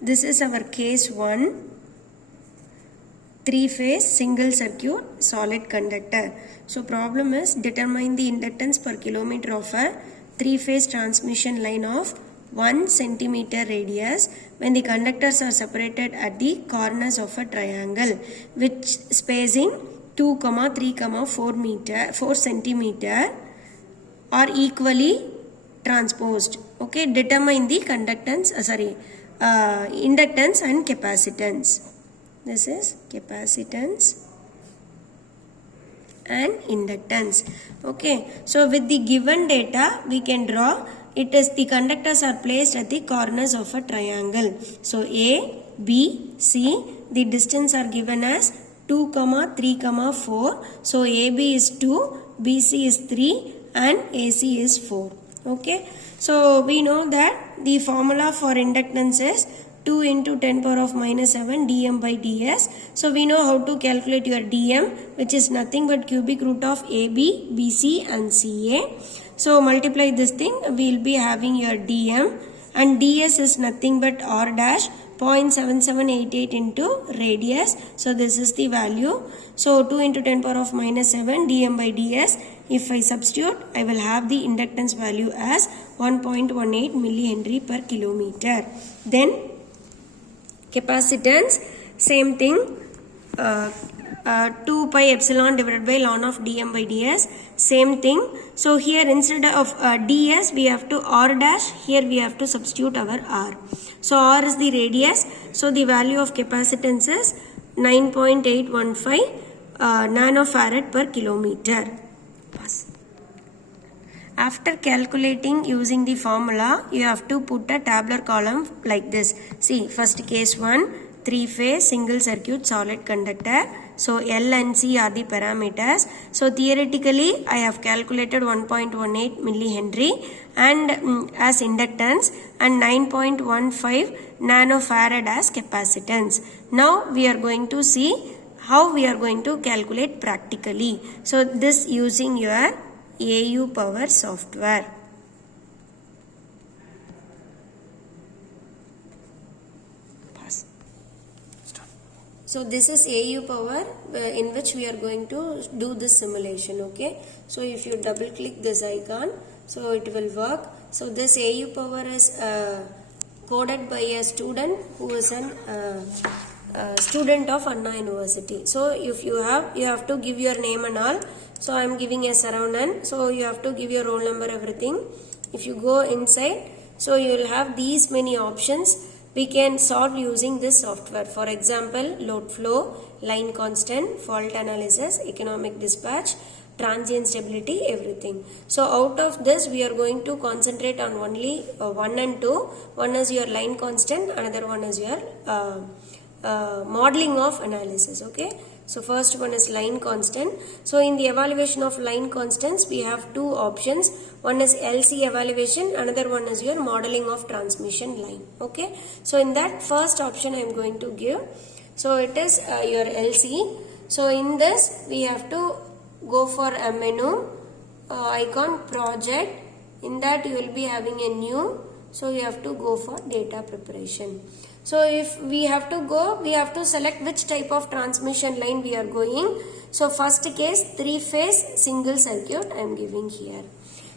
This is our case 1, 3-phase single circuit solid conductor. So problem is determine the inductance per kilometer of a 3-phase transmission line of 1 centimeter radius when the conductors are separated at the corners of a triangle which spacing 2, 3, 4 centimeter are equally transposed. Okay, determine the inductance and capacitance. This is capacitance and inductance. Okay, so with the given data we can draw it as the conductors are placed at the corners of a triangle. So A, B, C, the distance are given as 2, 3, 4. So AB is 2, BC is 3 and AC is 4. Okay, so we know that the formula for inductance is 2 into 10 power of minus 7 dm by ds. So we know how to calculate your dm, which is nothing but cubic root of AB, BC and CA. So multiply this thing, we will be having your dm, and ds is nothing but r dash 0.7788 into radius. So this is the value. So 2 into 10 power of minus 7 dm by ds. If I substitute, I will have the inductance value as 1.18 millihenry per kilometer. Then capacitance, same thing, 2 pi epsilon divided by ln of dm by ds, same thing. So here instead of ds we have to r dash, here we have to substitute our r. So r is the radius, so the value of capacitance is 9.815 nanofarad per kilometer. After calculating using the formula, you have to put a tabular column like this. See, first case 1, 3-phase single circuit solid conductor. So L and C are the parameters. So theoretically, I have calculated 1.18 millihenry and as inductance and 9.15 nanofarad as capacitance. Now we are going to see how we are going to calculate practically. So this using your AU Power software. So this is AU Power in which we are going to do this simulation. Okay, so if you double click this icon, so it will work. So this AU Power is coded by a student who is an student of Anna University. So if you have to give your name and all. So I am giving a Saravanan. So you have to give your roll number, everything. If you go inside, so you will have these many options. We can solve using this software. For example, load flow, line constant, fault analysis, economic dispatch, transient stability, everything. So out of this we are going to concentrate on only 1 and 2. One is your line constant, another one is your modeling of analysis. Okay. So first one is line constant. So in the evaluation of line constants, we have two options. One is LC evaluation, another one is your modeling of transmission line. Okay. So in that first option I am going to give. So it is your LC. So in this we have to go for a menu, icon, project. In that you will be having a new. So you have to go for data preparation. So if we have to go, we have to select which type of transmission line we are going. So first case 3-phase single circuit I am giving here.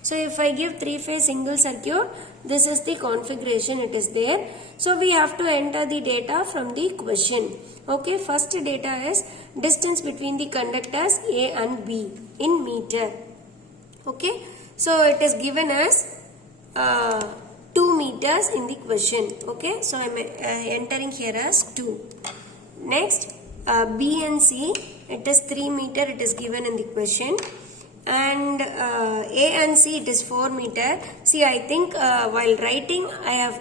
So if I give 3-phase single circuit, this is the configuration, it is there. So we have to enter the data from the question. Okay, first data is distance between the conductors A and B in meter. Okay, so it is given as 2 meters in the question. Okay, so I am entering here as 2. Next, B and C, it is 3 meter, it is given in the question. And A and C, it is 4 meter. See, I think while writing, I have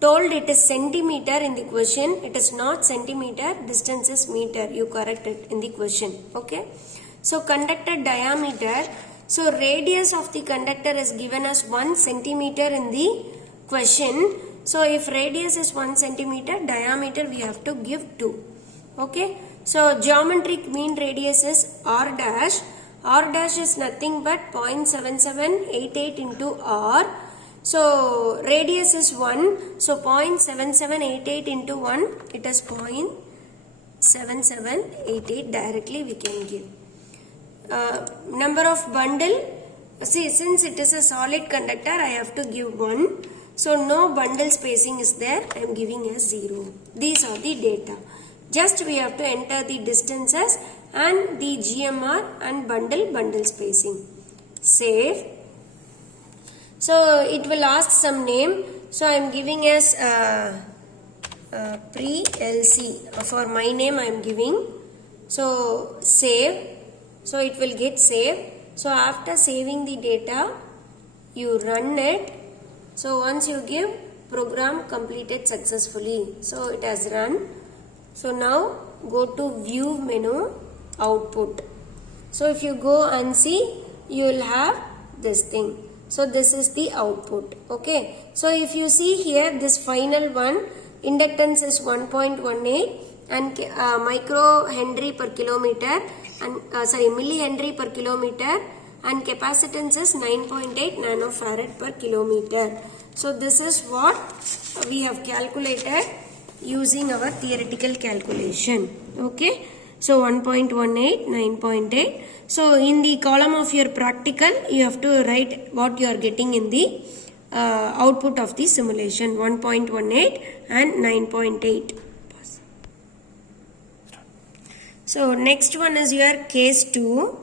told it is centimeter in the question. It is not centimeter, distance is meter. You correct it in the question. Okay, so conductor diameter. So radius of the conductor is given as 1 centimeter in the question. So if radius is 1 centimeter, diameter we have to give 2. Okay. So geometric mean radius is r dash. R dash is nothing but 0.7788 into r. So radius is 1. So 0.7788 into 1, it is 0.7788 directly we can give. Number of bundle, see since it is a solid conductor I have to give 1. So no bundle spacing is there, I am giving as 0. These are the data. Just we have to enter the distances and the GMR and bundle spacing. Save. So it will ask some name. So I am giving as pre-LC. For my name I am giving. So save. So it will get saved. So after saving the data, you run it. So once you give, program completed successfully. So it has run. So now go to view menu, output. So if you go and see, you will have this thing. So this is the output. Okay. So if you see here, this final one, inductance is 1.18 and microhenry per kilometer and millihenry per kilometer, and capacitance is 9.8 nanofarad per kilometer. So this is what we have calculated using our theoretical calculation. Okay. So 1.18, 9.8. So in the column of your practical, you have to write what you are getting in the output of the simulation, 1.18 and 9.8. So next one is your case 2.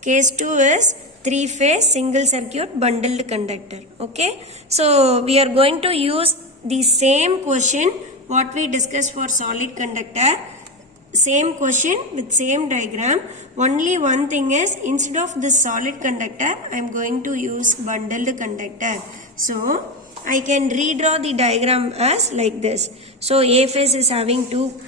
Case 2 is 3-phase single circuit bundled conductor. Okay. So we are going to use the same question what we discussed for solid conductor. Same question with same diagram. Only one thing is, instead of this solid conductor, I am going to use bundled conductor. So I can redraw the diagram as like this. So A phase is having two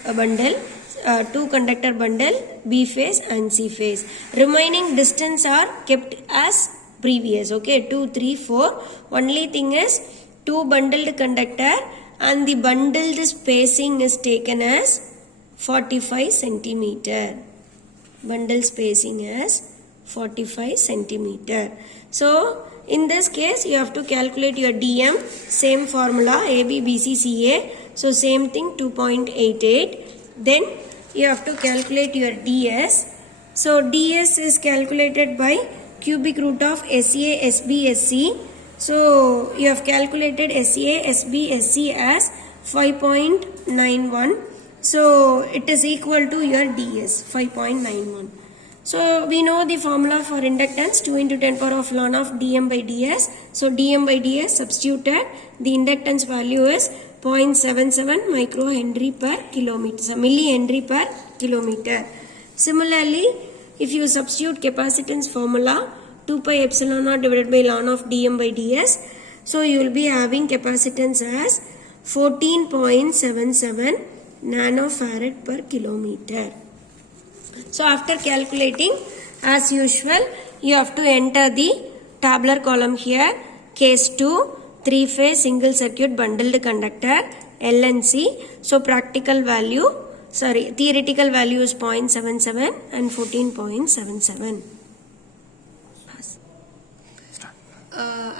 conductor bundle, B phase and C phase. Remaining distance are kept as previous. Okay, 2, 3, 4. Only thing is 2 bundled conductor and the bundled spacing is taken as 45 centimeter. Bundle spacing as 45 centimeter. So in this case you have to calculate your DM. Same formula, AB, BC, CA. So same thing, 2.88. Then you have to calculate your DS. So DS is calculated by cubic root of SA, SB, SC. So you have calculated SA, SB, SC as 5.91. So it is equal to your DS, 5.91. So we know the formula for inductance, 2 into 10 power of ln of dm by ds. So dm by ds substituted, the inductance value is 0.77 microhenry per kilometer, so millihenry per kilometer. Similarly, if you substitute capacitance formula, 2 pi epsilon naught divided by ln of dm by ds, so you will be having capacitance as 14.77 nanofarad per kilometer. So after calculating, as usual, you have to enter the tabular column here. Case 2, 3-phase single circuit bundled conductor, LNC. So theoretical value is 0.77 and 14.77.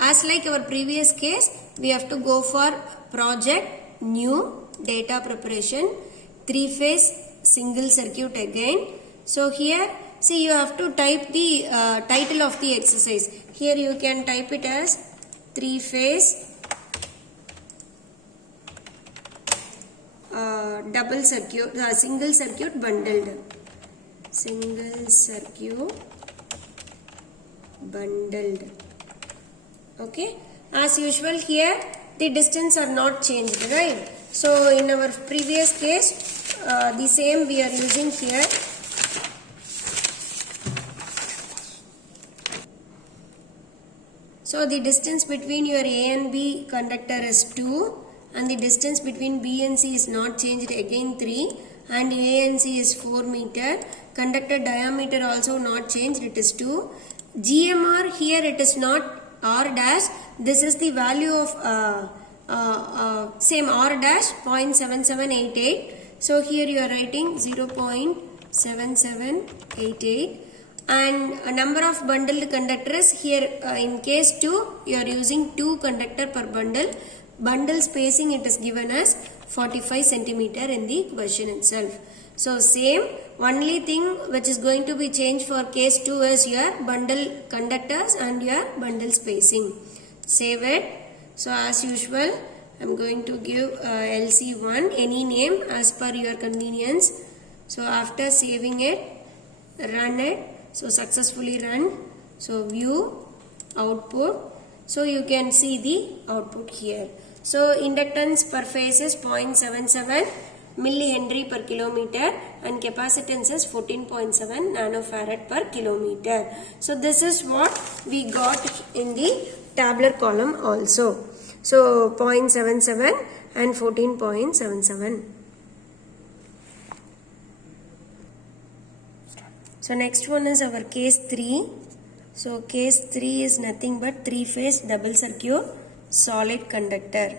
As like our previous case, we have to go for project, new, data preparation, 3-phase single circuit again. So here, see, you have to type the title of the exercise. Here you can type it as 3-phase double circuit, single circuit bundled. Single circuit bundled. Okay. As usual here, the distance are not changed, right? So in our previous case, the same we are using here. So the distance between your A and B conductor is 2 and the distance between B and C is not changed, again 3, and A and C is 4 meter. Conductor diameter also not changed, it is 2. GMR here it is not R dash, this is the value of same R dash 0.7788. So here you are writing 0.7788. and a number of bundled conductors here in case 2 you are using 2 conductor per bundle spacing it is given as 45 centimeter in the question itself. So same, only thing which is going to be changed for case 2 is your bundle conductors and your bundle spacing. Save it. So as usual I am going to give LC1 any name as per your convenience. So after saving it, run it. So successfully run. So view output. So you can see the output here. So inductance per phase is 0.77 millihenry per kilometer and capacitance is 14.7 nanofarad per kilometer. So this is what we got in the tabular column also. So 0.77 and 14.77. So next one is our case 3. So case 3 is nothing but 3-phase double circuit solid conductor.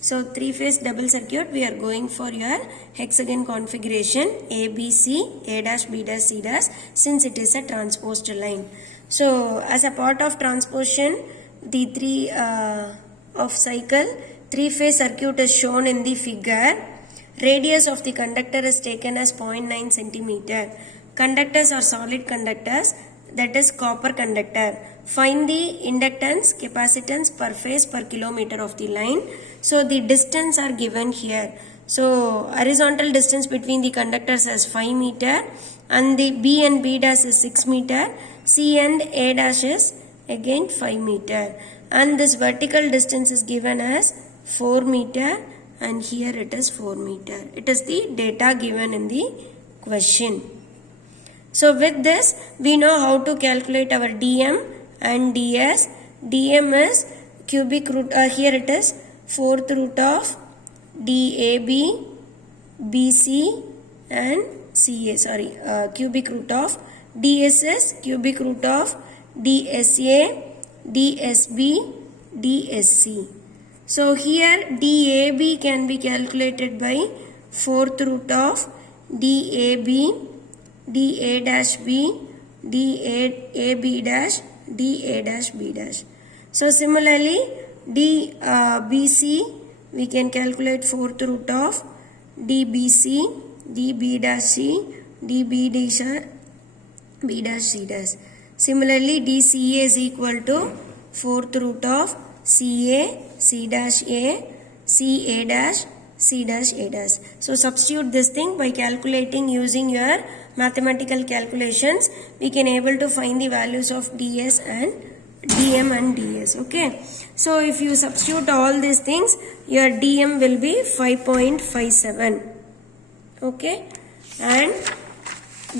So 3-phase double circuit we are going for your hexagon configuration A, B, C, A dash, B dash, C dash since it is a transposed line. So as a part of transposition the 3 of cycle 3-phase circuit is shown in the figure. Radius of the conductor is taken as 0.9 centimeter. Conductors are solid conductors, that is copper conductor. Find the inductance, capacitance per phase per kilometer of the line. So the distance are given here. So horizontal distance between the conductors is 5 meter and the B and B dash is 6 meter. C and A dash is again 5 meter. And this vertical distance is given as 4 meter and here it is 4 meter. It is the data given in the question. So with this we know how to calculate our dm and ds. Dm is cubic root, here it is 4th root of dab, bc and ca, cubic root of ds is cubic root of dsa, dsb, dsc. So here dab can be calculated by 4th root of dab, dA dash B, dA B dash, dA dash B dash. So similarly, BC we can calculate 4th root of dBC, dB dash C, dB dash B dash C dash. Similarly, dCA is equal to 4th root of CA, C dash A, CA dash, C dash A dash. So substitute this thing by calculating using your mathematical calculations. We can able to find the values of ds and dm and ds. Okay. So if you substitute all these things, your dm will be 5.57. Okay. And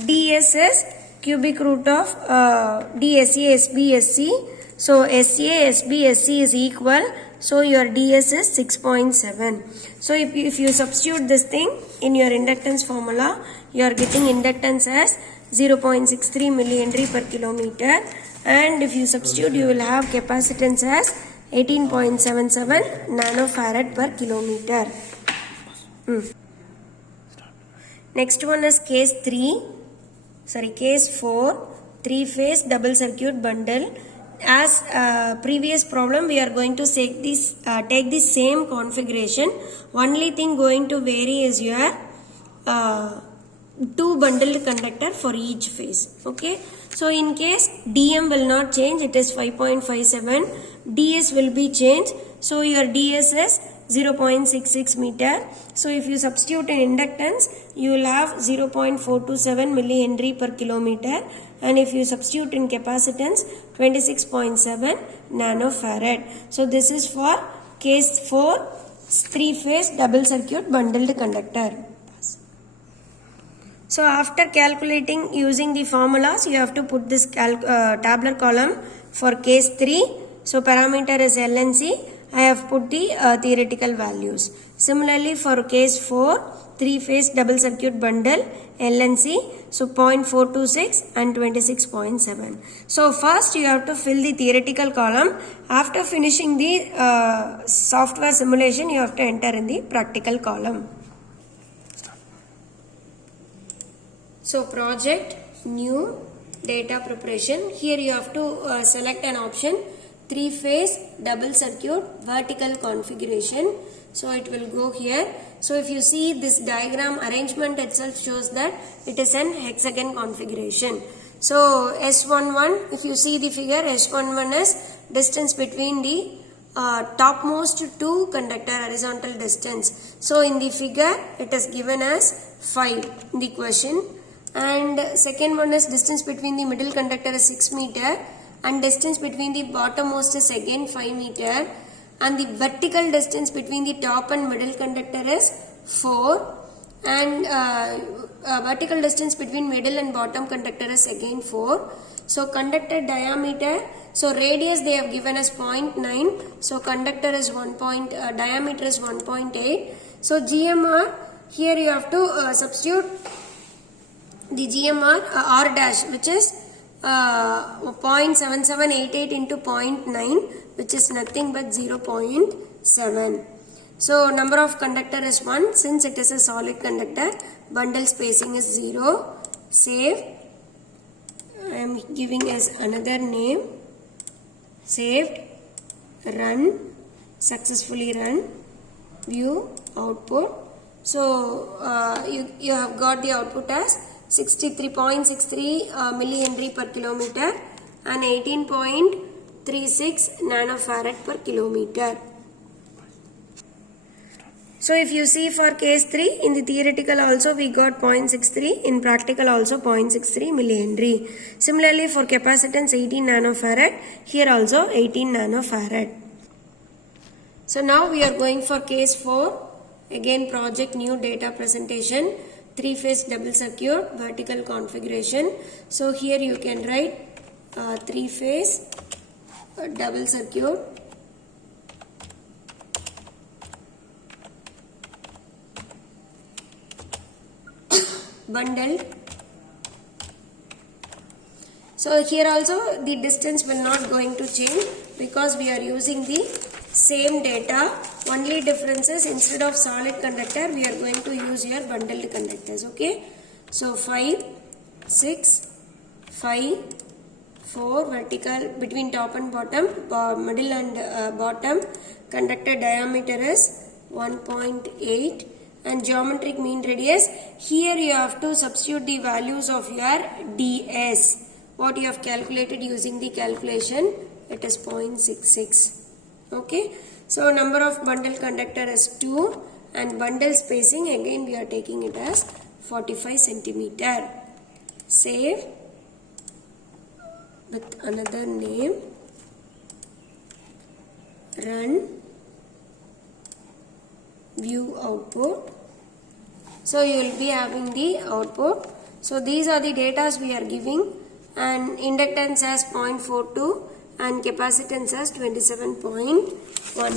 ds is cubic root of DSA, SB, SC. So SA, SB, SC is equal. So your ds is 6.7. So if you substitute this thing in your inductance formula, you are getting inductance as 0.63 millihenry per kilometer, and if you substitute you will have capacitance as 18.77 nanofarad per kilometer. Next one is case 4, 3-phase double circuit bundle. As previous problem we are going to take the same configuration. Only thing going to vary is your 2 bundled conductor for each phase. Okay. So in case dm will not change, it is 5.57. ds will be changed. So your ds is 0.66 meter. So if you substitute in inductance, you will have 0.427 millihenry per kilometer, and if you substitute in capacitance 26.7 nanofarad. So this is for case 4, 3-phase double circuit bundled conductor. So after calculating using the formulas, you have to put this tabular column for case 3. So parameter is L and C. I have put the theoretical values. Similarly for case 4, 3-phase double circuit bundle, L and C. So 0.426 and 26.7. So first you have to fill the theoretical column. After finishing the software simulation, you have to enter in the practical column. So project, new, data preparation. Here you have to select an option 3-phase double circuit vertical configuration. So it will go here. So if you see this diagram arrangement itself shows that it is an hexagon configuration. So S11, if you see the figure, S11 is distance between the topmost two conductor horizontal distance. So in the figure it is given as 5 in the question. And second one is distance between the middle conductor is 6 meter and distance between the bottommost is again 5 meter and the vertical distance between the top and middle conductor is 4 and vertical distance between middle and bottom conductor is again 4. So conductor diameter, so radius they have given as 0.9, so conductor is diameter is 1.8. So GMR, here you have to substitute the GMR R dash, which is 0.7788 into 0.9, which is nothing but 0.7. So number of conductor is 1. Since it is a solid conductor, bundle spacing is 0. Save. I am giving as another name. Saved. Run. Successfully run. View output. So you have got the output as 63.63 millihenry per kilometer and 18.36 nanofarad per kilometer. So if you see for case 3, in the theoretical also we got 0.63, in practical also 0.63 millihenry. Similarly for capacitance 18 nanofarad, here also 18 nanofarad. So now we are going for case 4, again project new data presentation, 3-phase double circuit vertical configuration. So here you can write 3-phase double circuit bundled. So here also the distance will not going to change because we are using the same data. Only difference is instead of solid conductor we are going to use here bundled conductors. Okay, so 5, 6, 5, 4 vertical between top and bottom, middle and bottom. Conductor diameter is 1.8 and geometric mean radius. Here you have to substitute the values of your ds. What you have calculated using the calculation, it is 0.66. Okay, so number of bundle conductor is 2 and bundle spacing again we are taking it as 45 centimeter. Save with another name. Run. View output. So you will be having the output. So these are the data we are giving, and inductance as 0.42 and capacitance as 27.1.